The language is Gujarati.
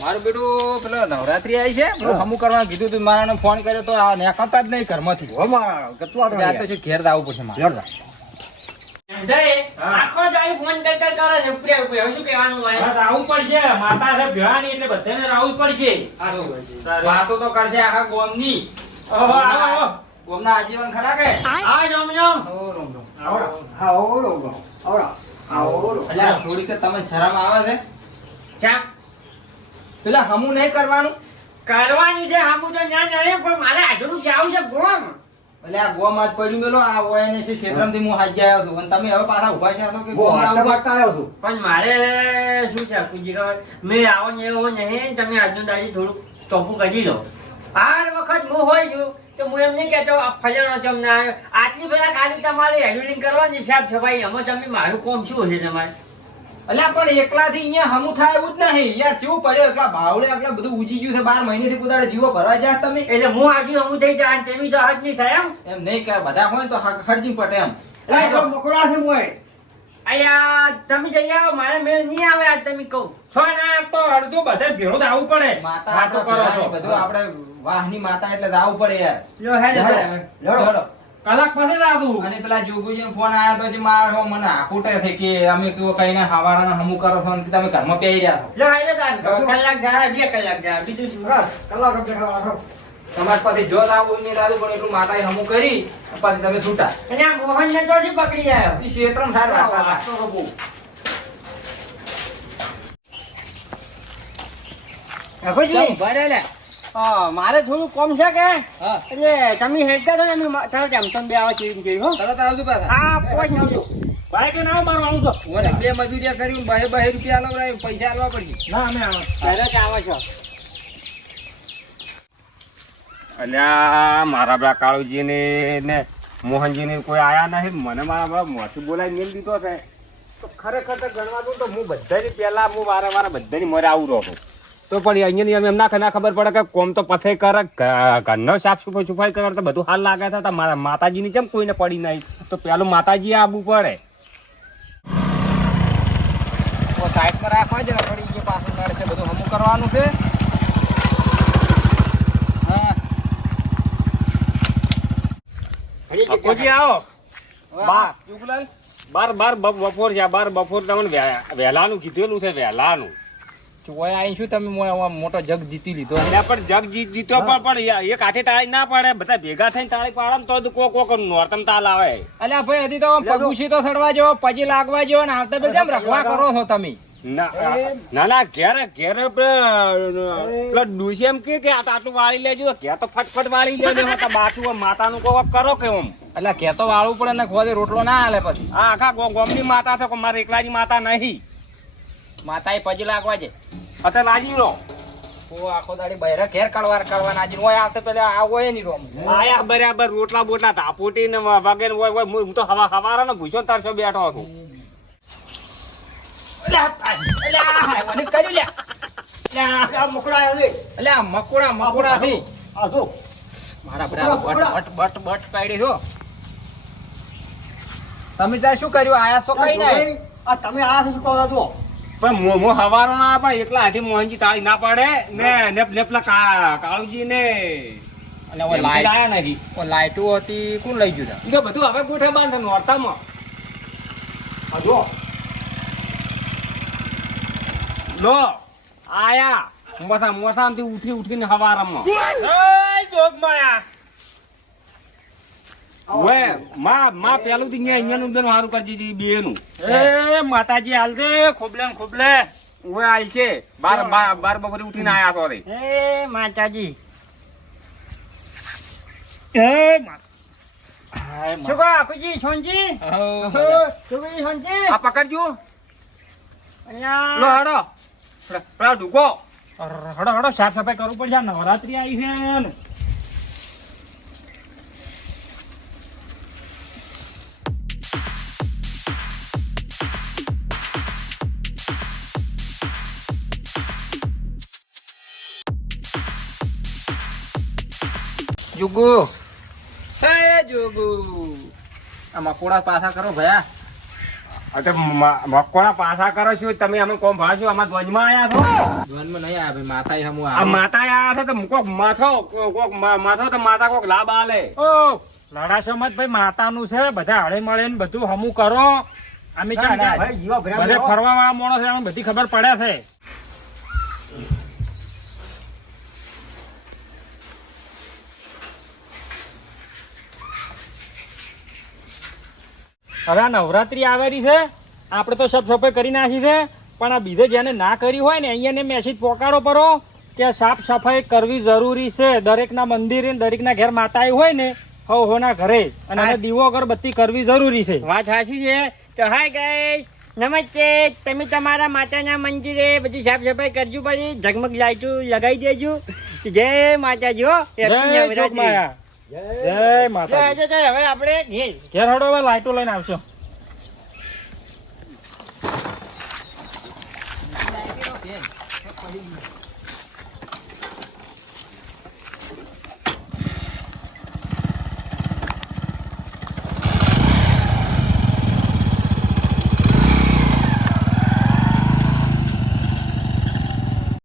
મારું બેટું પેલો નવરાત્રી આવી છે. હમું કરવા કીધું તું મારા ફોન કર્યો તો આ નેકળતા જ નહીં ઘરમાંથી. આ તો છે ઘેર જ આવવું પડશે મારે. આખો દાડી ફોન કર કર કરે છે ઉપરે ઉપરે શું કહેવાનું હોય? બસ આવું પડશે. માતા છે ભેળાની એટલે બધાને રાવું પડશે. વાતો તો કરશે આખા ગોમની. ઓહો, આવો. ગોમના આજીવન ખરા કે? આ જોમ જોમ. ઓ, રોમ રોમ. આવો. હા ઓરો ઓરો ઓરો ઓરો એટલે થોડીક તમે શરમ આવે છે? ચા પેલા હમું નહીં કરવાનું? કરવાનું છે હામું તો ના નહીં પણ મારે હાજરું જાવું છે ગોમ. એટલે આ ગોમ આજ પડ્યું મેલો આ ઓય ને હું હાજ્ય આવ્યો હતો અને તમે હવે પાછા ઊભા છે તો કે ગોમ હાથ લાવવું મારતા આવ્યો છું. પણ મારે શું છે કુજી ખબર? મેં આવો ને એવો નહીં તમે આજનો દાડી થોડું ચોખ્ખું કરી લો. આર વખત હું હોય છું તો હું એમ નહીં કહેતો આ ફલાણો ચમ ના આવ્યો. આટલી બધા ખાલી તમારે હેડલિંગ કરવાની સાહેબ છપાઈ એમાં તમે મારું કોમ શું છે તમારે? એટલે પણ એકલાથી અહીંયા હમું થાય એવું જ નહીં. યાર કેવું પડ્યો એકલા ભાવડે એકલા બધું ઉજી ગયું છે. બાર મહિનેથી કુદાડે જીવો ભરવા જાય તમે. એટલે હું આવશું હમું થઈ જાય અને તેમી તો હજ નહીં થાય એમ? એમ નહીં કે બધા હોય તો હર- હરજી પટે એમ. એ તો મકોડા છે મોય અલ્યા તમે જઈ આવો. મારે મેળ નહીં આવે આજ તમે કહું. છો ને તો અડધું બધે ભેળું આવવું પડે. માતા બધું આપણે વાહની માતા એટલે આવવું પડે યાર. લો હે લે. કલાક પછી જ આવું અને પેલા જોગુજી ફોન આવ્યો તો જે મારો મને આખુટે છે કે અમે કેવો કઈને હવારાને હમું કરો છો કે તમે ઘરમાં પહેરી રહ્યા છો. લો કલાક જાય બે કલાક જાય. બીજું કલાક બેઠા રાખો તમારે પછી જો આવું ને દાદુ પણ એટલું માતાએ હમું કરી પછી તમે છૂટા. અહીંયા મોહન ને તો શું પકડી આવ્યો ઈ ક્ષેત્રમ સારું રાખતા હતા. વાતો તો બહુ. ચમ, મારે થોડું કોમ છે કે? હા, એટલે તમે હેડતા છો ને તારે એમ બે આવા ચીજ જોઈ હો. તરત આવજો પાછા. હા પોચ આવજો. ભાઈ કે ના મારું આવજો. તો બે મજૂરિયા કર્યું બહે બહે રૂપિયા આલવરાય, પૈસા આલવા પડશે. ના અમે આવો. તરત આવો છો. અલ્યા મારા બા કાળુજી ને ને મોહનજી ને કોઈ આયા નહીં? મને મારા બા મોથી બોલાવી મેલ દીધો છે. તો ખરેખર તો ગણવા દઉં તો હું બધાની પહેલા હું વારે વારે બધાની મરે આવું રહું. છું. તો પણ અહીંયાની એમ ના ના ખબર પડે કે કોમ તો પથે કરે ઘરનો સાફ સફાઈ સફાઈ કરે તો બધું હાલ લાગે છે. મારા માતાજીની જેમ કોઈને પડી નહીં? તો પેલું માતાજી આવવું પડે. તો સાઈડમાં રાખવા છે પડી ગયો પાછું નળ છે બધું હમું કરવાનું છે. હા. અકોજી આવો. યુગલાલ બાર બાર બ- બપોર છે બાર બપોર તમને વહેલાનું કીધેલું છે વહેલાનું ઓય આઈ શું તમે મોટો જગ જીતી લીધો? એટલે પણ જગ જીત જીતો પણ પણ એક હાથે તાળી ના પડે બધા ભેગા થઈને તાળી પાડે તો કોક કોક નોરતમ તાલ આવે. અલ્યા ભાઈ હજી તો પગુશી તો સડવા જેવો પછી લાગવા જેવો ને આવતા પેલા કેમ રખવા કરો છો તમે? ના ના ના ઘેર ઘેર પેલો ડુસી એમ કે કે આટલું આટલું વાળી લેજો ઘેર તો ફટફટ વાળી લેજો બાથું માતા માતાનું કોક કરો કે ઓમ. એટલે તો વાળવું પડે ને ખોદે રોટલો ના હાલે પછી. આખા ગોમ ગોમની માતા છે મારે મારે એકલાની માતા નહીં. એ પછી લાગવા છે અત્યારે લાગી લો. આખો દાડી બહેરે ઘેર કળવાર કરવાના આજે ઓય આવતા પેલા આ ઓય નહીં રોમ. આયા બરાબર રોટલા બોટલા તાપોટી ને વગેરે હોય હોય હું તો હવા હવારાનો ભૂસો તરસો બેઠો હતો મને કર્યું લ્યા આ મકોડા. મકોડા થી મારા બધા બટ બટ બટ બટ કાઢી છો તમે ત્યાં શું કર્યું? આયા છો કઈ આ તમે આ શું કહો છો? પણ મો મો હવારો ના પણ એકલા હાથી મોહનજી તાળી ના પાડે. ને ને ને પેલા કા- કાળુજી ને અને ઓય લાયા નથી ઓય લાઈટો હતી કોણ લઈ ગયું તા? ઈ તો બધું હવે ગોઠે બાંધે નોરતામાં આ જો. લો આયા. મોસા મોસામાંથી ઉઠી ઉઠીને હવારમાં. એય જોગમાયા ઓએ માં માં પેલું થી અહીંયા અહીંયાનું હારું કરજી જી બે નું એ માતાજી હાલ દે ખોબલે ને ખોબલે. ઓએ આલ છે. બાર બાર બાર બપોરે ઉઠીને આયા તો. રે એ માતાજી. એ મા- હાય મા- શું કહો આખુજી સોનજી? મજા. સોનજી? આ પકડજો. લો હડો. પેલા ઢુકો. હડો હડો સાફ સફાઈ કરવું પડશે. નવરાત્રી આવી છે જુગુ. હે જુગુ. આ મકોડા પાછા કરો ભયા. આ તો મ- મકોડા પાછા કરો છો તમે અમે કોમ ભણો છો ધ્વજમાં આયા છો? ધ્વજમાં નહીં આયા ભાઈ માથા હમુ આ માતા આયા છો તો કોક માથો કોક માથો તો માતા કોક લાભ આલે. ઓ. લડાશો મત ભાઈ માતાનું છે બધા હળે મળે ને બધું હમું કરો. અમે કે ભાઈ, જીવા ફરવા વાળા માણસ છે, બધી ખબર પડે છે. હવે આ નવરાત્રી આવેલી છે આપણે તો સાફ સફાઈ કરી નાખી છે પણ આ બીજે જેને ના કરી હોય ને અહીંયાને મેસેજ પોકાડો પડો કે સાફ સફાઈ કરવી જરૂરી છે. દરેકના મંદિરે દરેકના ઘેર માતા હોય ને હવ હોના ઘરે. અને એને દીવો અગરબત્તી કરવી જરૂરી છે. વાત સાચી છે. તો હાય ગાઈસ નમસ્તે. તમે તમારા માતાના મંદિરે બધી સાફ સફાઈ કરજો પછી ઝગમગ લાઈટું લગાવી દેજો. જય માતાજી હો. જય. જય માતા જય જય. હવે આપણે ઘેર. ઘેર હડો હવે લાઈટો લઈને આવશો